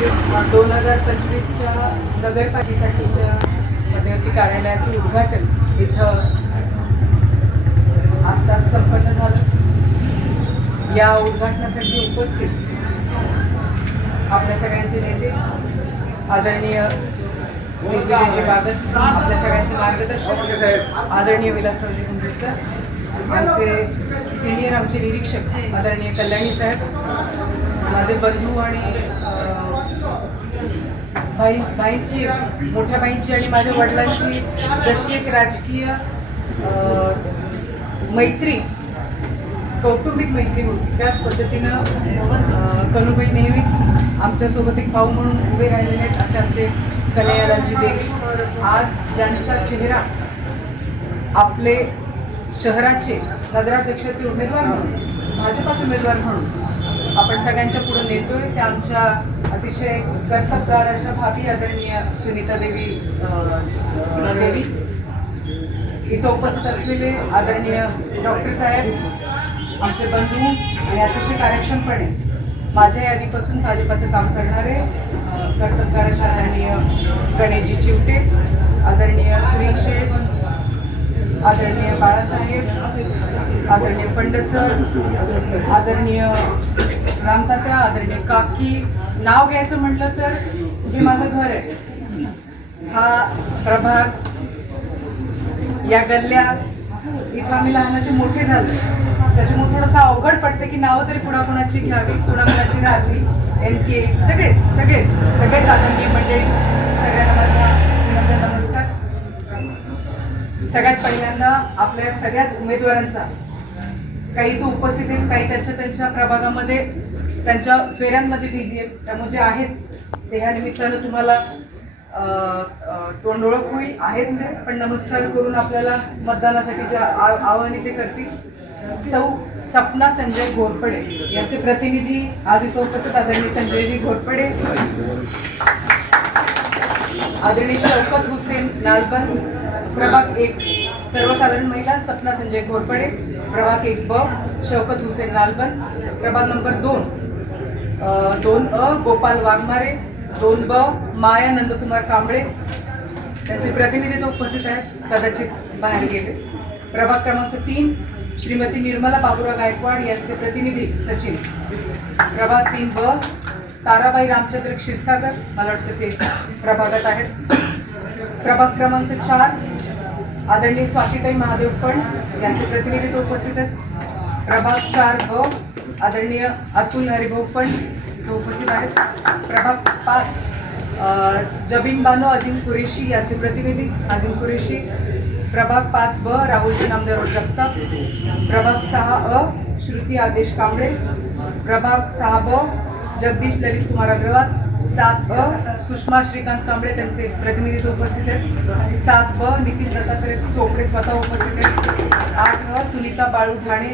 दोन हजार पंचवीसच्या नगरपालिकेसाठीच्या मध्यवर्ती कार्यालयाचं उद्घाटन इथं आत्ताच संपन्न झालं. या उद्घाटनासाठी उपस्थित आपल्या सगळ्यांचे नेते आदरणीय दिग्विजयजी बागत आपल्या सगळ्यांचे मार्गदर्शक आदरणीय विलासरावजी कुंडे सर आमचे सिनियर आमचे निरीक्षक आदरणीय कल्याणी साहेब माझे बंधू आणि बाई बाईची मोठ्या बाईंची आणि माझ्या वडिलांची जशी एक राजकीय मैत्री कौटुंबिक मैत्री होती. त्याच पद्धतीनं कनुबाई नेहमीच आमच्यासोबत एक भाऊ म्हणून उभे राहिलेले आहेत असे आमचे कन्हैयालालजी देवी. आज ज्यांचा चेहरा आपले शहराचे नगराध्यक्षाचे उमेदवार म्हणून भाजपाचे उमेदवार म्हणून आपण सगळ्यांच्या पुढे नेतोय. त्या आमच्या अतिशय कर्तबगार अशा भावी आदरणीय सुनीता देवी देवी. इथं उपस्थित असलेले आदरणीय डॉक्टर साहेब आमचे बंधू आणि अतिशय कार्यक्षमपणे माझ्या यादीपासून भाजपाचं काम करणारे अं, कर्तबगार अशा आदरणीय गणेशजी चिवटे आदरणीय सुनील शेख आदरणीय बाळासाहेब आदरणीय फंड सर आदरणीय रामतात्या आदरणीय काकी नाव घ्यायचं म्हटलं तर हे माझं घर आहे. हा प्रभाग या गल्ल्या इथं आम्ही लहानाचे मोठे झालो. त्याच्यामुळे थोडंसं अवघड पडतं की नावं तरी कुणाकुणाची घ्यावी कुणाकुणाची राहावी. एम के सगळेच सगळेच सगळेच आदरणीय मंडळी सगळ्यांना माझा नमस्कार. सगळ्यात पहिल्यांदा आपल्या सगळ्याच उमेदवारांचा काही तो उपस्थित आहेत काही त्यांच्या त्यांच्या प्रभागामध्ये त्यांच्या फेऱ्यांमध्ये बिझी आहेत. त्यामुळे जे आहेत ते ह्या निमित्तानं तुम्हाला तोंडोळख तोंड ओळख होईल. आहेच आहे पण नमस्कार करून आपल्याला मतदानासाठी जे आ- आवाहन ते करतील. सौ सपना संजय घोरपडे यांचे प्रतिनिधी आज इथं उपस्थित आदरणीय संजयजी घोरपडे. आदरणीय शौकत हुसेन नालबन प्रभाग एक. सर्वसाधारण महिला सपना संजय घोरपडे. प्रभाग एक ब शौकत हुसेन लालबन प्रभाग नंबर दोन दोन अ गोपाल वाघमारे. दोन ब माया नंदकुमार कांबळे. त्यांचे प्रतिनिधी तो उपस्थित आहेत कदाचित बाहेर गेले. प्रभाग क्रमांक तीन श्रीमती निर्मला बाबुराव गायकवाड यांचे प्रतिनिधी सचिन. प्रभाग तीन ब ताराबाई रामचंद्र क्षीरसागर. मला वाटतं ते प्रभागात आहेत. प्रभाग क्रमांक चार आदरणीय स्वातीताई महादेव फंड यांचे प्रतिनिधित्व उपस्थित आहेत. प्रभाग चार ब आदरणीय अतुल हरिभाऊ फंड तो उपस्थित आहेत. प्रभाग पाच जबीन बानो अजिम कुरेशी यांचे प्रतिनिधी अजिम कुरेशी. प्रभाग पाच ब राहुलजी नामदेव जगताप. प्रभाग सहा अ श्रुती आदेश कांबळे. प्रभाग सहा ब जगदीश ललित कुमार अग्रवाल. सात अ सुषमा श्रीकांत कांबळे त्यांचे प्रतिनिधित्व उपस्थित आहेत. सात ब नितीन दत्तात्रय चोपडे स्वतः उपस्थित आहेत. आठ अ सुनीता बाळू ठाणे.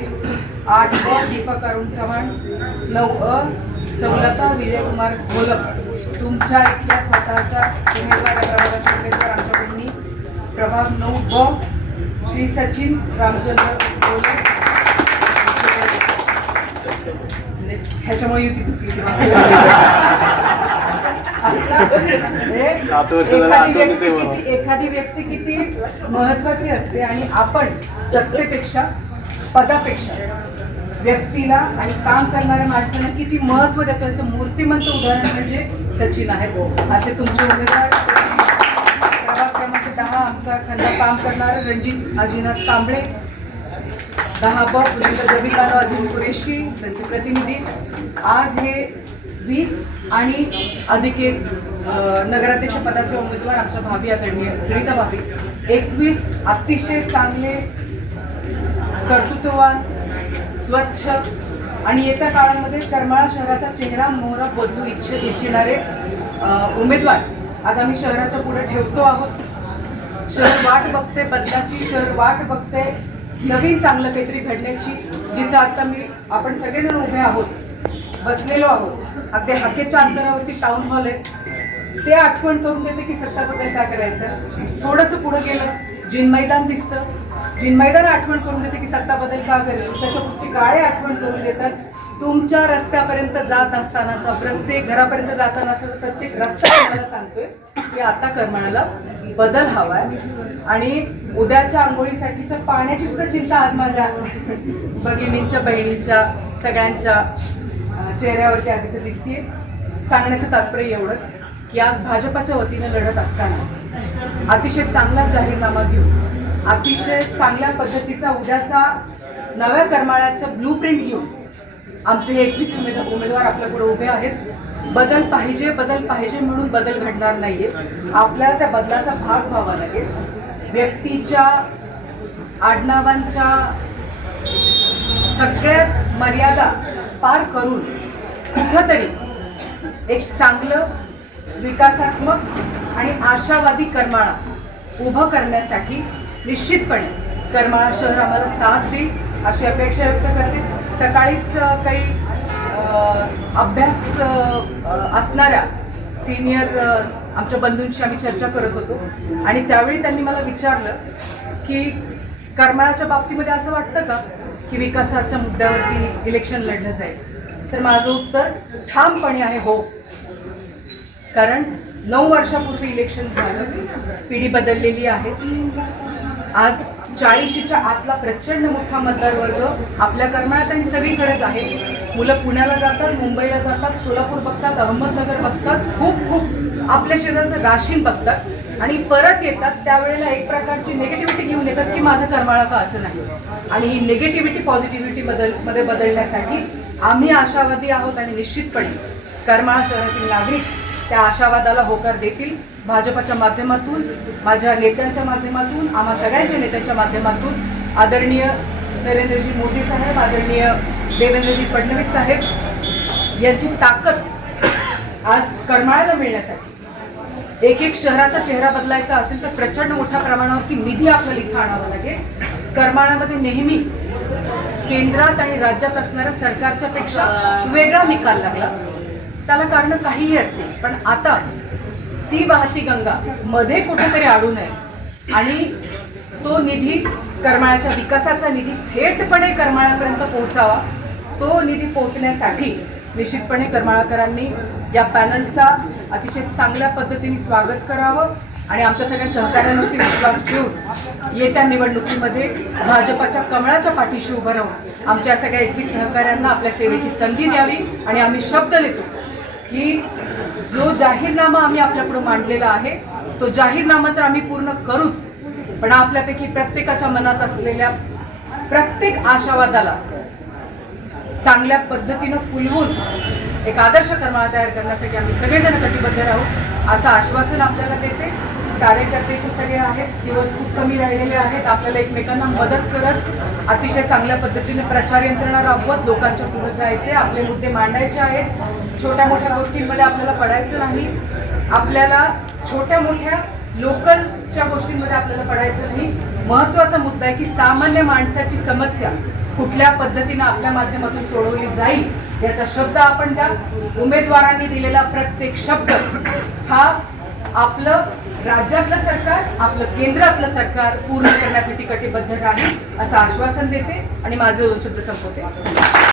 आठ ब दीपक अरुण चव्हाण. नऊ अ सवलता विजयकुमार घोलप तुमच्या इथल्या स्वतःच्या उमेदवार या उमेदवार आमच्या बहिणी. प्रभाग नऊ ब श्री सचिन रामचंद्र घोलप ह्याच्यामुळे युती तुटली. एखादी व्यक्ती. किती एखादी व्यक्ती किती महत्वाची असते आणि आपण सत्तेपेक्षा पदापेक्षा व्यक्तीला आणि काम करणाऱ्या माणसांना किती महत्त्व देतो याचं मूर्तिमंत उदाहरण म्हणजे सचिन आहे. असे तुमचे उमेदवार दहा आमचा खंदा काम करणारा रणजित अजिनाथ कांबळे. दहा ब पुण्याचा जबिकानो अझीम कुरेशी त्यांचे प्रतिनिधी. आज हे वीस आणि अधिक एक नगराध्यक्ष पदाचे उमेदवार आमच्या भाभी आदरणीय सुनीता भाभी एकवीस अतिशय चांगले कर्तृत्ववान स्वच्छ आणि येत्या काळामध्ये करमाळा शहराचा चेहरा मोहरा बदलू इच्छ इच्छिणारे उमेदवार. आज आम्ही शहराच्या पुढे ठेवतो आहोत. शहर वाट बघते बदलाची शहर वाट बघते नवीन चांगलं काहीतरी घडण्याची. जिथं आता मी आपण सगळेजण उभे आहोत. बसलेलो आहोत. अगदी हाकेच्या अंतरावरती टाउन हॉल आहे. ते आठवण करून देते की सत्ताबद्दल काय करायचं. थोडंसं पुढं गेलं जिन मैदान दिसतं. जिन मैदान आठवण करून देते की सत्ता बदल का करेल त्याच्या पुढची गाळे आठवण करून देतात. तुमच्या रस्त्यापर्यंत जात असतानाचा प्रत्येक घरापर्यंत जातानाचा प्रत्येक रस्ता तुम्हाला सांगतोय की आता करमाळाला बदल हवाय. आणि उद्याच्या आंघोळीसाठीच्या पाण्याची सुद्धा चिंता आज माझ्या भगिनींच्या बहिणींच्या सगळ्यांच्या. चेहऱ्यावरती आज इथे दिसतीये. सांगण्याचं तात्पर्य एवढंच की आज भाजपाच्या वतीनं लढत असताना अतिशय चांगला जाहीरनामा घेऊन अतिशय चांगल्या पद्धतीचा उद्याचा नव्या करमाळ्याचं ब्लू प्रिंट घेऊन आमचे हे एकवीस उमेदवार उमेदवार आपल्यापुढे उभे आहेत. बदल पाहिजे बदल पाहिजे म्हणून बदल घडणार नाहीये. आपल्याला त्या बदलाचा भाग व्हावा लागेल. व्यक्तीच्या आडनावांच्या सगळ्याच मर्यादा पार करून कुठंतरी एक चांगलं विकासात्मक आणि आशावादी करमाळा उभं करण्यासाठी निश्चितपणे करमाळा शहर आम्हाला साथ देईल अशी अपेक्षा व्यक्त करते. सकाळीच काही अभ्यास असणाऱ्या सिनियर आमच्या बंधूंशी आम्ही चर्चा करत होतो. आणि त्यावेळी त्यांनी मला विचारलं की करमाळाच्या बाबतीमध्ये असं वाटतं का? की विकासाच्या मुद्द्यावरती इलेक्शन लढलं जाईल. तर माझं उत्तर ठामपणे आहे हो. कारण नऊ वर्षापूर्वी इलेक्शन झालं पिढी बदललेली आहे. आज चाळीशीच्या आतला प्रचंड मोठा मतदारवर्ग आपल्या करमाळ्यात आणि सगळीकडेच आहे. मुलं पुण्याला जातात मुंबईला जातात सोलापूर बघतात अहमदनगर बघतात खूप खूप आपल्या शेजारचं राशीन बघतात. आणि परत येतात त्यावेळेला एक प्रकारची निगेटिव्हिटी घेऊन येतात की माझं करमाळा का असं नाही. आणि ही निगेटिव्हिटी पॉझिटिव्हिटी बदलमध्ये बदलण्यासाठी आम्ही आशावादी आहोत आणि निश्चितपणे करमाळा शहरातील नागरिक त्या आशावादाला होकार देतील. भाजपच्या माध्यमातून माझ्या नेत्यांच्या माध्यमातून आम्हा सगळ्यांच्या नेत्यांच्या माध्यमातून आदरणीय नरेंद्रजी मोदी साहेब आदरणीय देवेंद्रजी फडणवीस साहेब यांची ताकद आज करमाळ्याला मिळण्यासाठी एक एक शहराचा चेहरा बदलायचा असेल तर प्रचंड मोठ्या प्रमाणावरती निधी आपल्याला इथं आणावा लागेल. करमाळ्यामध्ये नेहमी केंद्रात आणि राज्यात असणाऱ्या सरकारच्या पेक्षा वेगळा निकाल लागला. त्याला कारण काहीही असतील पण आता ती वाहती गंगा मध्ये कुठेतरी आडू नये. आणि तो निधी करमाळ्याच्या विकासाचा निधी थेटपणे करमाळ्यापर्यंत पोहोचावा. तो निधी पोहोचण्यासाठी निश्चितपणे करमाळाकरांनी या पॅनलचा अतिशय चांगल्या पद्धतीने स्वागत करावं आणि आमच्या सगळ्या सहकार्यांवरती विश्वास ठेवून येत्या निवडणुकीमध्ये भाजपाच्या कमळाच्या पाठीशी उभं राहून आमच्या सगळ्या एकवीस सहकाऱ्यांना आपल्या सेवेची संधी द्यावी आणि आम्ही शब्द देतो की जो जाहीरनामा आम्ही आपल्यापुढे मांडलेला आहे तो जाहीरनामा तर आम्ही पूर्ण करूच पण आपल्यापैकी प्रत्येकाच्या मनात असलेल्या प्रत्येक आशावादाला चांगल्या पद्धतीनं फुलवून एक आदर्श कर्माला तयार करण्यासाठी आम्ही सगळेजण कटिबद्ध राहू असं आश्वासन आपल्याला देते. कार्यकर्ते सगळे आहेत दिवस खूप कमी राहिलेले आहेत आपल्याला एकमेकांना मदत करत अतिशय चांगल्या पद्धतीने प्रचार यंत्रणा राबवत लोकांच्या पुढे जायचे आपले मुद्दे मांडायचे आहेत. छोट्या मोठ्या गोष्टींमध्ये आपल्याला पडायचं नाही. आपल्याला छोट्या मोठ्या लोकलच्या गोष्टींमध्ये आपल्याला पडायचं नाही. महत्त्वाचा मुद्दा आहे की सामान्य माणसाची समस्या कुठल्या पद्धतीनं आपल्या माध्यमातून सोडवली जाईल याचा शब्द आपण द्या उमेदवारांनी दिलेला प्रत्येक शब्द हा आपलं राज्यातलं सरकार आपलं केंद्रातलं सरकार पूर्ण करण्यासाठी कटिबद्ध राहील असं आश्वासन देते आणि माझे दोन शब्द संपवते.